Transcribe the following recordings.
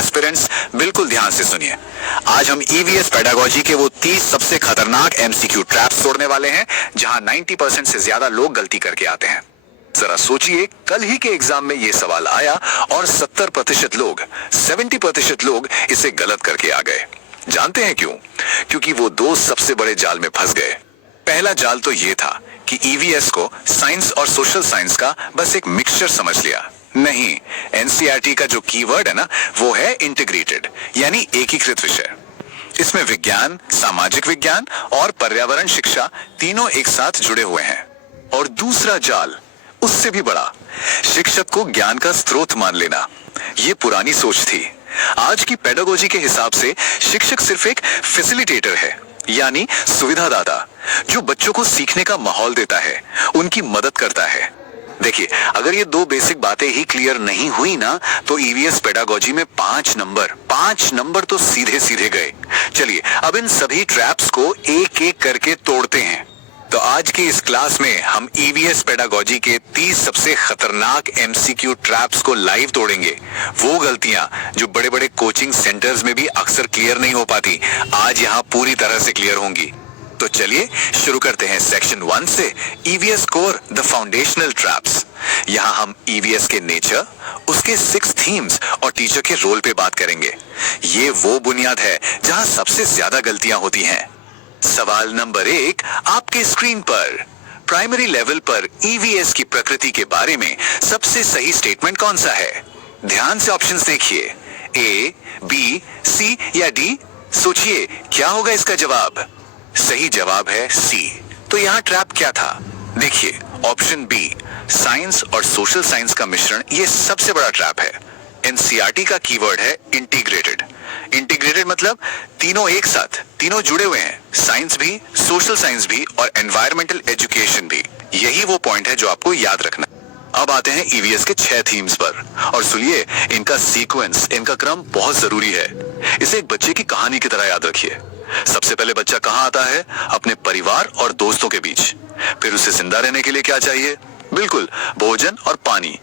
Aspirants बिल्कुल ध्यान से सुनिए। आज हम ईवीएस पेडागोजी के वो 30 सबसे खतरनाक एमसीक्यू ट्रैप्स तोड़ने वाले हैं जहां 90% से ज्यादा लोग गलती करके आते हैं। जरा सोचिए, कल ही के एग्जाम में ये सवाल आया और 70% लोग इसे गलत करके आ गए। जानते हैं क्यों? क्योंकि वो दो सबसे बड़े जाल में फंस गए। पहला जाल तो ये था कि ईवीएस को साइंस और सोशल साइंस का बस एक मिक्सचर समझ लिया। नहीं, एनसीईआरटी का जो कीवर्ड है ना, वो है इंटीग्रेटेड, यानी एकीकृत विषय। इसमें विज्ञान, सामाजिक विज्ञान और पर्यावरण शिक्षा तीनों एक साथ जुड़े हुए हैं। और दूसरा जाल उससे भी बड़ा, शिक्षक को ज्ञान का स्रोत मान लेना। ये पुरानी सोच थी। आज की पेडागोजी के हिसाब से शिक्षक सिर्फ एक फैसिलिटेटर है, यानी सुविधादाता, जो बच्चों को सीखने का माहौल देता है, उनकी मदद करता है। देखिए, अगर ये दो बेसिक बातें ही क्लियर नहीं हुई ना, तो ईवीएस पेडागोजी में 5 नंबर तो सीधे सीधे गए। चलिए अब इन सभी ट्रैप्स को एक एक करके तोड़ते हैं। तो आज की इस क्लास में हम ईवीएस पेडागोजी के 30 सबसे खतरनाक एमसीक्यू ट्रैप्स को लाइव तोड़ेंगे। वो गलतियां जो बड़े बड़े कोचिंग सेंटर्स में भी अक्सर क्लियर नहीं हो पाती, आज यहाँ पूरी तरह से क्लियर होंगी। तो चलिए शुरू करते हैं सेक्शन 1 से, EVS core the foundational traps. यहाँ हम ईवीएस के नेचर, उसके 6 थीम्स और टीचर के रोल पे बात करेंगे। ये वो बुनियाद है जहाँ सबसे ज्यादा गलतियां होती हैं। सवाल नंबर 1 आपके स्क्रीन पर। प्राइमरी लेवल पर ईवीएस की प्रकृति के बारे में सबसे सही स्टेटमेंट कौन सा है? ध्यान से ऑप्शंस देखिए, ए, बी, सी या डी। सोचिए क्या होगा इसका जवाब? सही जवाब है सी। तो यहाँ ट्रैप क्या था? देखिए, ऑप्शन बी, साइंस और सोशल साइंस का मिश्रण, ये सबसे बड़ा ट्रैप है। एनसीईआरटी का कीवर्ड है इंटीग्रेटेड। इंटीग्रेटेड मतलब तीनों एक साथ, तीनों जुड़े हुए हैं, साइंस भी, सोशल साइंस भी और एनवायरमेंटल एजुकेशन भी। यही वो पॉइंट है जो आपको याद रखना। अब आते हैं ईवीएस के 6 थीम्स पर, और सुनिए, इनका सीक्वेंस, इनका क्रम बहुत जरूरी है। इसे एक बच्चे की कहानी की तरह याद रखिए। सबसे पहले बच्चा कहाँ आता है? अपने परिवार और दोस्तों के बीच। फिर उसे जिंदा रहने के लिए क्या चाहिए? बिल्कुल, भोजन और पानी।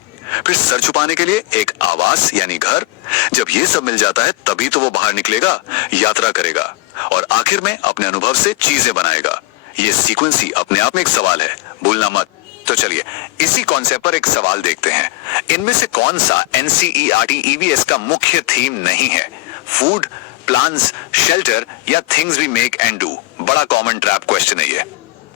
फिर सर छुपाने के लिए एक आवास यानी घर। जब ये सब मिल जाता है तभी तो वो बाहर निकलेगा, यात्रा करेगा और आखिर में अपने अनुभव से चीजें बनाएगा। ये सीक्वेंस ही अपने आप में एक सवाल है, भूलना मत। तो चलिए इसी कॉन्सेप्ट पर एक सवाल देखते हैं। इनमें से कौन सा एनसीईआरटी ईवीएस का मुख्य थीम नहीं है? फूड, प्लान्स, शेल्टर या things we make and do? बड़ा कॉमन ट्रैप क्वेश्चन है ये।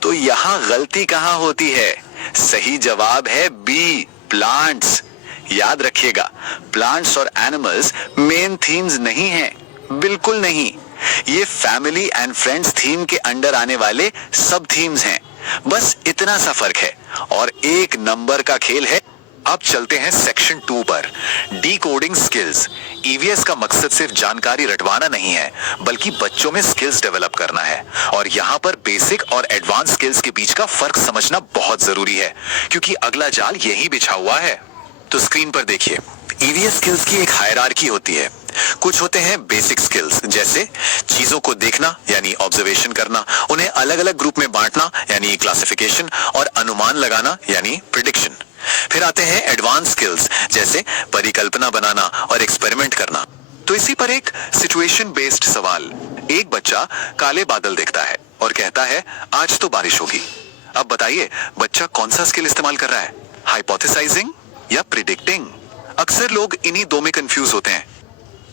तो यहां गलती कहां होती है? सही जवाब है बी, प्लांट्स। याद रखिएगा, प्लांट्स और एनिमल्स मेन थीम्स नहीं हैं, बिल्कुल नहीं। ये फैमिली एंड फ्रेंड्स थीम के अंडर आने वाले सब थीम्स हैं। बस इतना सा फर्क है और 1 नंबर का खेल है। अब चलते हैं सेक्शन 2 पर, डिकोडिंग स्किल्स। ईवीएस का मकसद सिर्फ जानकारी रटवाना नहीं है, बल्कि बच्चों में स्किल्स डेवलप करना है। और यहाँ पर बेसिक और एडवांस स्किल्स के बीच का फर्क समझना बहुत जरूरी है, क्योंकि अगला जाल यही बिछा हुआ है। तो स्क्रीन पर देखिए, ईवीएस स्किल्स की एक हायरार्की होती है। कुछ होते हैं बेसिक स्किल्स, जैसे चीजों को देखना यानी ऑब्जर्वेशन करना, उन्हें अलग अलग ग्रुप में बांटना यानी क्लासिफिकेशन, और अनुमान लगाना यानी प्रिडिक्शन। फिर आते हैं एडवांस स्किल्स, जैसे परिकल्पना बनाना और एक्सपेरिमेंट करना। तो इसी पर एक सिचुएशन बेस्ड सवाल। एक बच्चा काले बादल देखता है और कहता है आज तो बारिश होगी। अब बताइए बच्चा कौन सा स्किल इस्तेमाल कर रहा है? हाइपोथेसाइजिंग या प्रिडिक्टिंग? अक्सर लोग इन्हीं दो में कंफ्यूज होते हैं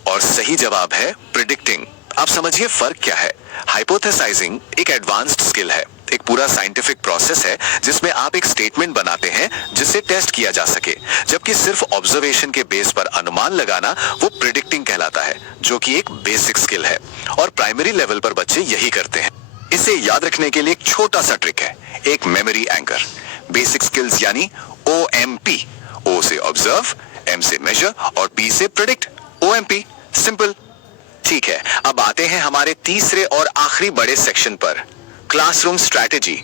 और सही जवाब है प्रिडिक्टिंग। आप समझिए फर्क क्या है। हाइपोथेसाइजिंग एक एडवांस्ड स्किल है, एक पूरा साइंटिफिक प्रोसेस है जिसमें आप एक स्टेटमेंट बनाते हैं जिसे टेस्ट किया जा सके, जबकि सिर्फ ऑब्जर्वेशन के बेस पर अनुमान लगाना वो प्रिडिक्टिंग कहलाता है, जो कि एक बेसिक स्किल है और प्राइमरी लेवल पर बच्चे यही करते हैं। इसे याद रखने के लिए एक छोटा सा ट्रिक है, एक मेमोरी एंकर। बेसिक स्किल्स यानी OMP, O से ऑब्जर्व, M से मेजर और P से प्रिडिक्ट। OMP, simple. ठीक है, अब आते हैं हमारे तीसरे और आखिरी बड़े सेक्शन पर, क्लासरूम स्ट्रैटेजी।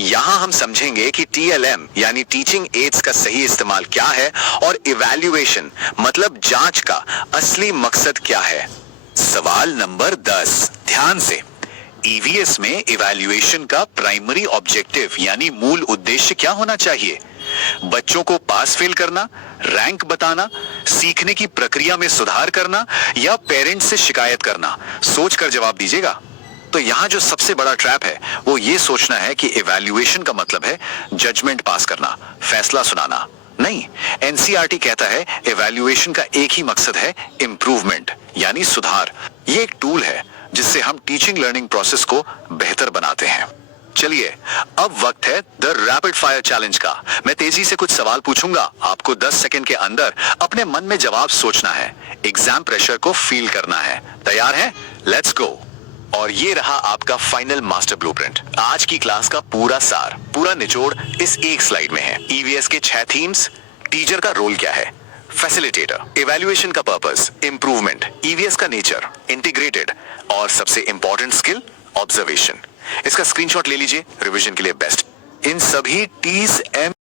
यहां हम समझेंगे कि TLM यानी टीचिंग एड्स का सही इस्तेमाल क्या है और इवैल्यूएशन मतलब जांच का असली मकसद क्या है। सवाल नंबर 10, ध्यान से। ईवीएस में इवैल्यूएशन का प्राइमरी ऑब्जेक्टिव यानी मूल उद्देश्य क्या होना चाहिए? बच्चों को पास फेल करना, रैंक बताना, सीखने की प्रक्रिया में सुधार करना या पेरेंट्स से शिकायत करना? सोच कर जवाब दीजिएगा। तो यहां जो सबसे बड़ा ट्रैप है वो ये सोचना है कि इवैल्यूएशन का मतलब है जजमेंट पास करना, फैसला सुनाना। नहीं, एनसीईआरटी कहता है इवैल्यूएशन का एक ही मकसद है, इंप्रूवमेंट यानी सुधार। ये एक टूल है जिससे हम टीचिंग लर्निंग प्रोसेस को बेहतर बनाते हैं। चलिए अब वक्त है द रैपिड फायर चैलेंज का। मैं तेजी से कुछ सवाल पूछूंगा, आपको 10 सेकंड के अंदर अपने मन में जवाब सोचना है, एग्जाम प्रेशर को फील करना है। तैयार हैं? Let's go. और ये रहा आपका फाइनल मास्टर ब्लूप्रिंट। आज की क्लास का पूरा सार, पूरा निचोड़ इस एक स्लाइड में है। ईवीएस के 6 थीम्स, टीचर का रोल क्या है, फैसिलिटेटर, इवैल्यूएशन का पर्पस, इंप्रूवमेंट, ईवीएस का नेचर, इंटीग्रेटेड और सबसे इंपॉर्टेंट स्किल ऑब्जर्वेशन। इसका स्क्रीनशॉट ले लीजिए, रिवीजन के लिए बेस्ट। इन सभी टीज, एम